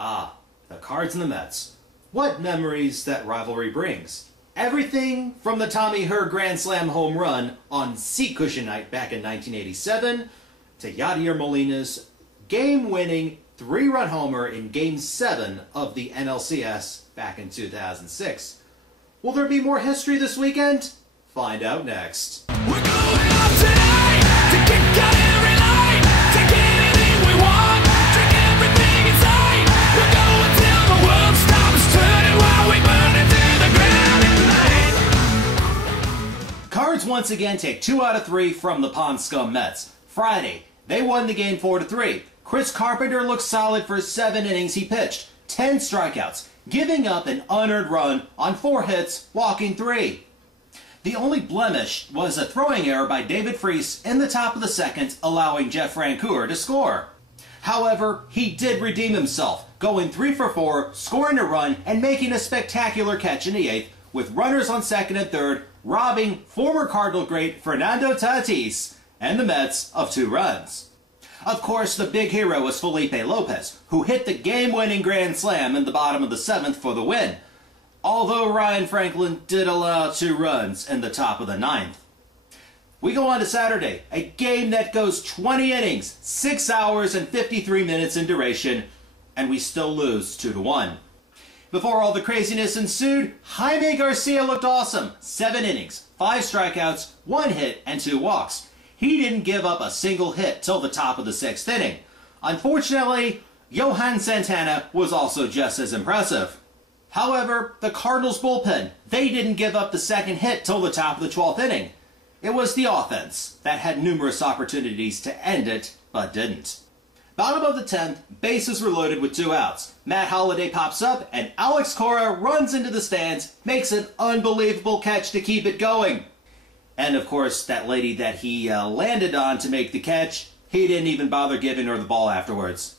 Ah, the Cards and the Mets. What memories that rivalry brings. Everything from the Tommy Herr Grand Slam home run on seat cushion night back in 1987 to Yadier Molina's game-winning 3-run homer in Game 7 of the NLCS back in 2006. Will there be more history this weekend? Find out next. We're going out tonight to kick out every night, take anything we want, drink everything inside. We're going till the world stops turning while we burn it to the ground at night. Cards once again take 2 out of 3 from the Pond Scum Mets. Friday, they won the game 4-3. Chris Carpenter looked solid for 7 innings he pitched, 10 strikeouts, giving up an unearned run on 4 hits, walking 3. The only blemish was a throwing error by David Freese in the top of the second, allowing Jeff Francoeur to score. However, he did redeem himself, going 3 for 4, scoring a run, and making a spectacular catch in the 8th, with runners on 2nd and 3rd, robbing former Cardinal great Fernando Tatis and the Mets of 2 runs. Of course, the big hero was Felipe Lopez, who hit the game-winning grand slam in the bottom of the 7th for the win, although Ryan Franklin did allow 2 runs in the top of the 9th. We go on to Saturday, a game that goes 20 innings, 6 hours and 53 minutes in duration, and we still lose 2-1. Before all the craziness ensued, Jaime Garcia looked awesome. 7 innings, 5 strikeouts, 1 hit, and 2 walks. He didn't give up a single hit till the top of the 6th inning. Unfortunately, Johan Santana was also just as impressive. However, the Cardinals bullpen, they didn't give up the 2nd hit till the top of the 12th inning. It was the offense that had numerous opportunities to end it, but didn't. Bottom of the 10th, bases were loaded with 2 outs. Matt Holliday pops up, and Alex Cora runs into the stands, makes an unbelievable catch to keep it going. And of course, that lady that he landed on to make the catch, he didn't even bother giving her the ball afterwards.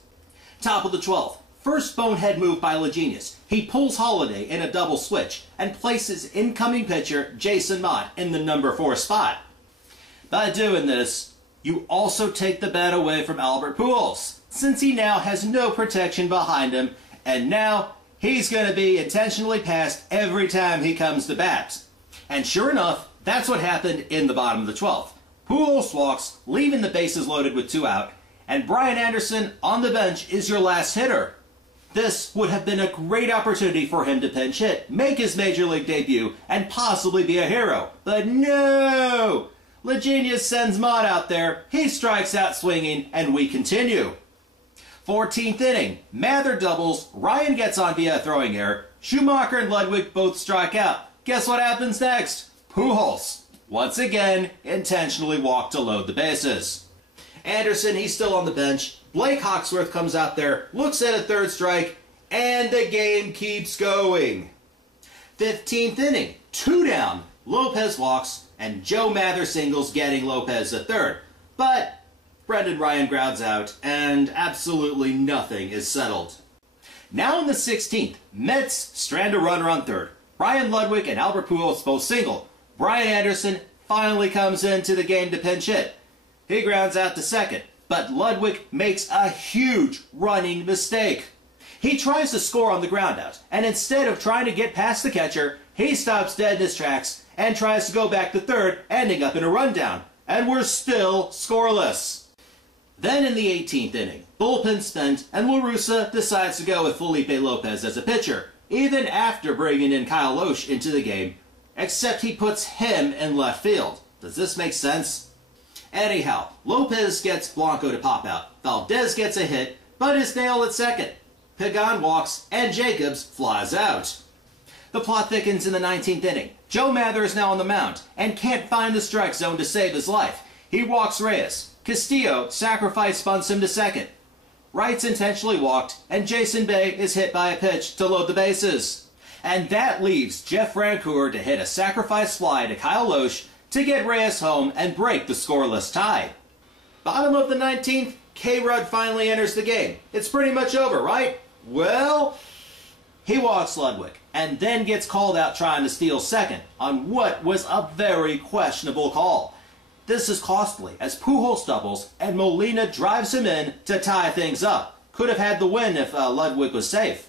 Top of the 12th, first bonehead move by LeGenius. He pulls Holliday in a double switch and places incoming pitcher Jason Mott in the number 4 spot. By doing this, you also take the bat away from Albert Pujols, since he now has no protection behind him, and now he's going to be intentionally passed every time he comes to bat. And sure enough, that's what happened in the bottom of the 12th. Pujols walks, leaving the bases loaded with 2 out, and Brian Anderson on the bench is your last hitter. This would have been a great opportunity for him to pinch hit, make his major league debut, and possibly be a hero. But no! LeGenius sends Mott out there, he strikes out swinging, and we continue. 14th inning, Mather doubles, Ryan gets on via a throwing error, Schumacher and Ludwig both strike out. Guess what happens next? Pujols, once again, intentionally walked to load the bases. Anderson, he's still on the bench. Blake Hawksworth comes out there, looks at a 3rd strike, and the game keeps going. 15th inning, 2 down, Lopez walks, and Joe Mather singles, getting Lopez a 3rd. But Brendan Ryan grounds out, and absolutely nothing is settled. Now in the 16th, Mets strand a runner on 3rd. Ryan Ludwig and Albert Pujols both single. Brian Anderson finally comes into the game to pinch hit. He grounds out to 2nd, but Ludwig makes a huge running mistake. He tries to score on the groundout, and instead of trying to get past the catcher, he stops dead in his tracks and tries to go back to 3rd, ending up in a rundown. And we're still scoreless. Then in the 18th inning, bullpen spent, and La Russa decides to go with Felipe Lopez as a pitcher, even after bringing in Kyle Lohse into the game, except he puts him in left field. Does this make sense? Anyhow, Lopez gets Blanco to pop out, Valdez gets a hit, but is nailed at 2nd. Pagan walks, and Jacobs flies out. The plot thickens in the 19th inning. Joe Mather is now on the mound, and can't find the strike zone to save his life. He walks Reyes. Castillo sacrifice bunts him to 2nd. Wright's intentionally walked, and Jason Bay is hit by a pitch to load the bases. And that leaves Jeff Francoeur to hit a sacrifice fly to Kyle Lohse to get Reyes home and break the scoreless tie. Bottom of the 19th, K-Rud finally enters the game. It's pretty much over, right? Well, he walks Ludwig, and then gets called out trying to steal 2nd on what was a very questionable call. This is costly, as Pujols doubles, and Molina drives him in to tie things up. could have had the win if Ludwig was safe.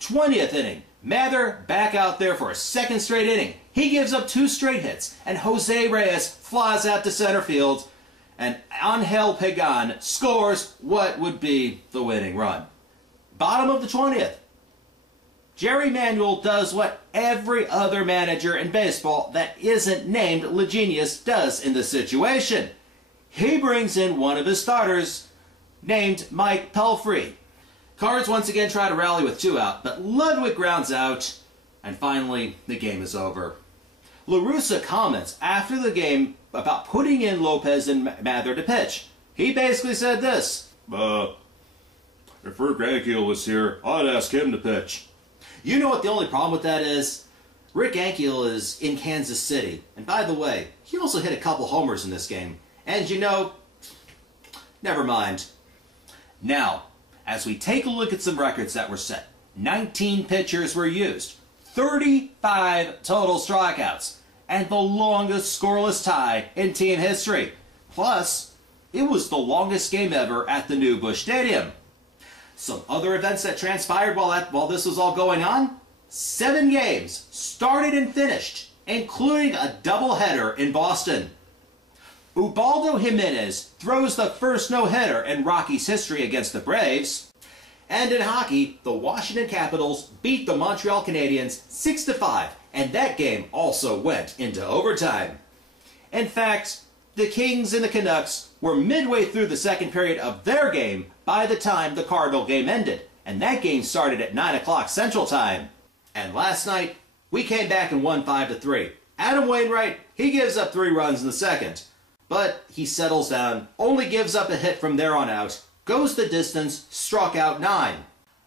20th inning, Mather back out there for a second straight inning. He gives up 2 straight hits, and Jose Reyes flies out to center field, and Angel Pagan scores what would be the winning run. Bottom of the 20th. Jerry Manuel does what every other manager in baseball that isn't named LeGenius does in this situation. He brings in one of his starters, named Mike Pelfrey. Cards once again try to rally with 2 out, but Ludwig grounds out, and finally the game is over. La Russa comments after the game about putting in Lopez and Mather to pitch. He basically said this: if Rick Ankiel was here, I'd ask him to pitch. You know what the only problem with that is? Rick Ankiel is in Kansas City. And by the way, he also hit a couple homers in this game. And you know, never mind. Now, as we take a look at some records that were set, 19 pitchers were used, 35 total strikeouts, and the longest scoreless tie in team history. Plus, it was the longest game ever at the new Busch Stadium. Some other events that transpired while this was all going on: 7 games started and finished, including a doubleheader in Boston. Ubaldo Jimenez throws the first no-hitter in Rockies history against the Braves. And in hockey, the Washington Capitals beat the Montreal Canadiens 6-5, and that game also went into overtime. In fact, the Kings and the Canucks were midway through the second period of their game by the time the Cardinal game ended, and that game started at 9 o'clock Central Time. And last night, we came back and won 5-3. Adam Wainwright, he gives up 3 runs in the second, but he settles down, only gives up a hit from there on out, goes the distance, struck out 9.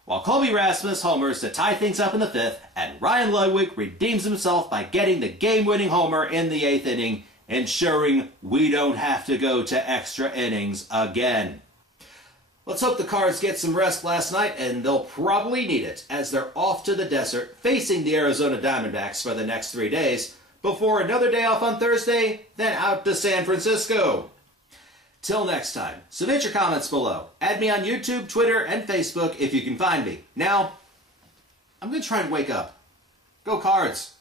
While Colby Rasmus homers to tie things up in the 5th, and Ryan Ludwig redeems himself by getting the game-winning homer in the 8th inning, ensuring we don't have to go to extra innings again. Let's hope the Cards get some rest last night, and they'll probably need it, as they're off to the desert facing the Arizona Diamondbacks for the next 3 days, before another day off on Thursday, then out to San Francisco. Till next time, submit your comments below. Add me on YouTube, Twitter, and Facebook if you can find me. Now, I'm going to try and wake up. Go Cards!